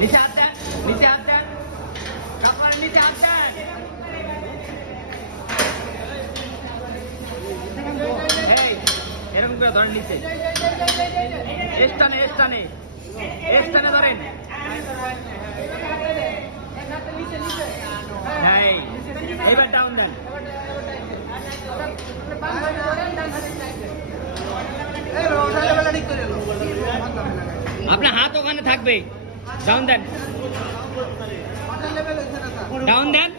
নিচে হাত দেন, নিচে হাত দেন, কাপড়ের নিচে হাত দেন। এই এরকম করে ধরেন নিচে, স্টানে ধরেন। হ্যাঁ এইবার ডাউন দেন। আপনার হাত ওখানে থাকবে, ডাউন দেন, ডাউন দেন।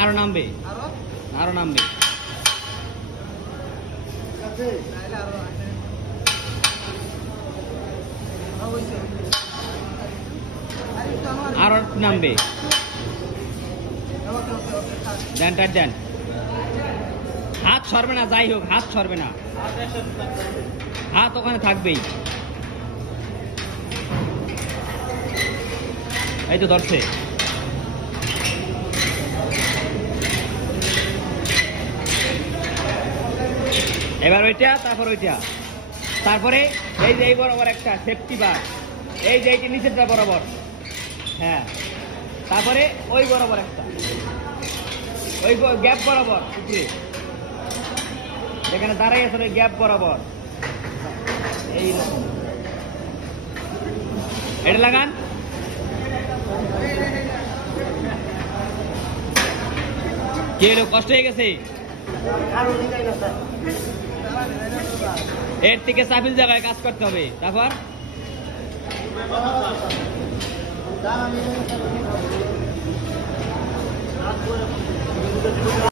আরো নামবে, আরো নামবে। আরো নামবে, দেন টাইট দেন। হাত সরবে না, যাই হোক হাত সরবে না, হাত ওখানে থাকবেই। এই তো ধরছে। এবার ওইটা, তারপর ওইটা, তারপরে এই যে এই বরাবর একটা সেফটি বার, এই যে এইটা নিচেরটা বরাবর, হ্যাঁ, তারপরে ওই বরাবর একটা, ওই গ্যাপ বরাবর উপরে যেখানে দাঁড়াই আছে ওই গ্যাপ বরাবর, এই এটা লাগান। কে এলো, কষ্ট হয়ে গেছে? এর থেকে সাফিল জায়গায় কাজ করতে হবে। তারপর